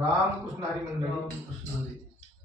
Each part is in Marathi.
रामकृष्ण हरी मंडळी. रामकृष्ण हरी.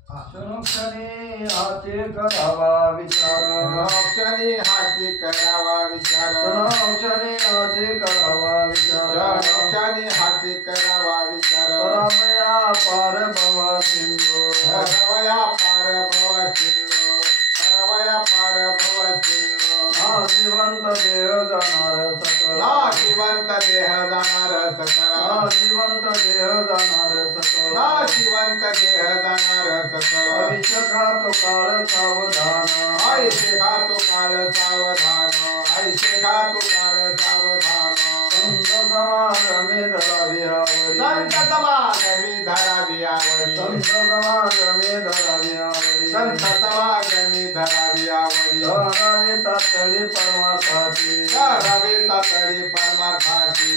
क्षणोक्षणी हाती करावा विचार, क्षणी हाती करावा विचार, क्षणोक्षणी हाती करावा विचार, क्षणी हाती करावा विचार. करावया पार भव सिंधू, करावया पार भव सिंधू, करावया पार भव सिंधू. नाशिवंत देह जाणार सकळ, नाशिवंत देह जाणार सकळ, नाशिवंत देह जाणार सकळ, नाशिवंत देह जाणार सकळ. आयुष्यका तो काळ सावधान, आयुष्यका तो काळ सावधान, आयुष्यका तो काळ सावधान. संत समागमे धरावी आवडी, संत समागमी धरावी आवडी, संत समागमे धरावी आवडी, संत समागमी धरावी आवडी. धरावी तातडी परमार्थाची, करावी तातडी परमार्थाची,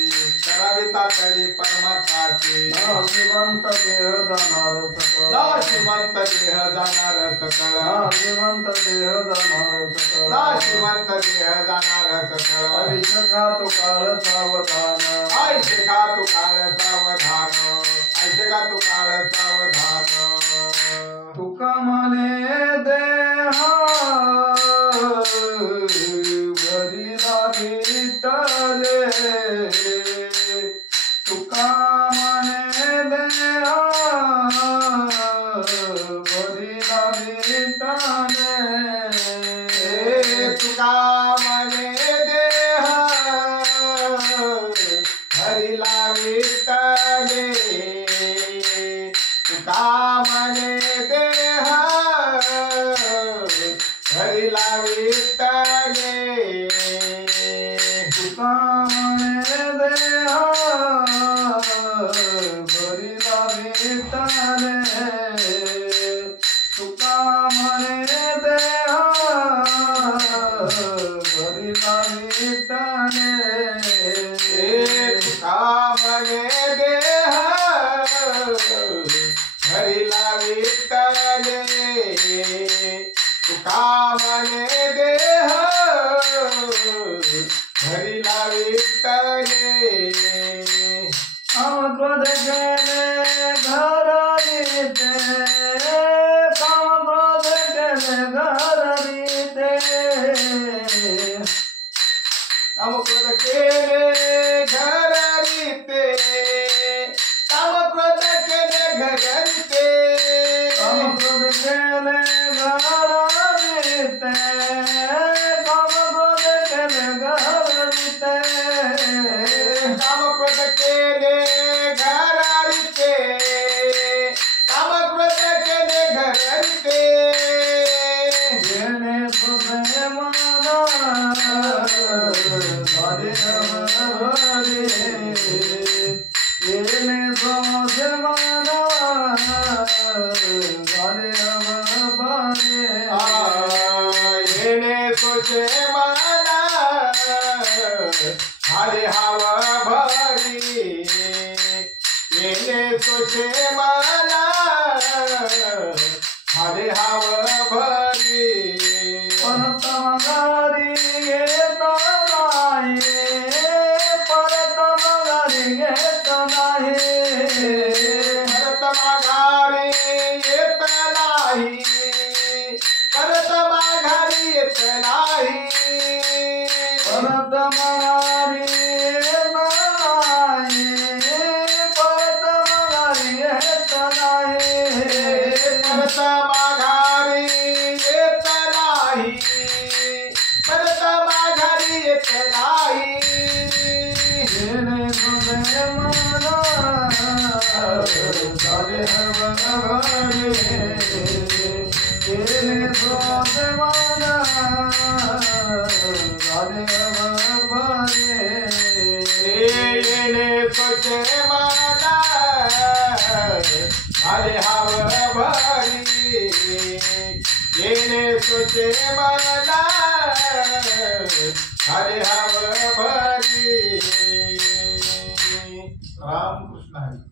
करावी तातडी परमार्थाची. नाशिवंत देह जाणार सकळ, नाशिवंत देह जाणार सकळ, नाशिवंत देह जाणार सकळ, नाशिवंत देह जाणार सकळ. आयुष्यका तो काळ सावधान, आयुष्यका तू काळ सावधान, आयुष्यका तू काळ सावधान. तुका म्हणे देहा भरीला विठ्ठले, तुका म्हणे देहा भरीला विठ्ठले, तुका म्हणे देह हरिला विठ्ठले, तुका म्हणे देह हरिला विठ्ठले. तुका म्हणे देहा भरीला विठ्ठले, तुका म्हणे देहा भरीला विठ्ठले, तुका म्हणे देह हरिला विठ्ठले, तुका म्हणे देह हरिला विठ्ठले. काम क्रोध केले घरारीते, काम क्रोध केले घरारीते, काम क्रोध केले घरारीते, काम क्रोध केले घरारीते, काम क्रोध केले घरारीते, काम क्रोध केले घरारीते, काम क्रोध केले घरारीते, काम क्रोध केले घरारीते. येणे तुझे मना भरे भरे, येणे तुझे मना भरे भरे, येणे तुझे मना हरे हवा भरी, येणे तुझे मना हरे हवा भरी. परत माघारी येत नाही, परत माघारी येत नाही, परत माघारी येत नाही, परत माघारी येत नाही, परत माघारी येत नाही, परत माघारी येत नाही, परत माघारी येत नाही, परत माघारी येत नाही. येणे तुझे मना झाले भरे, येणे तुझे मना झाले भरे, येणे तुझे मना हरे हवा भरी, येणे तुझे मना हरे हवा भरी. रामकृष्ण हरी.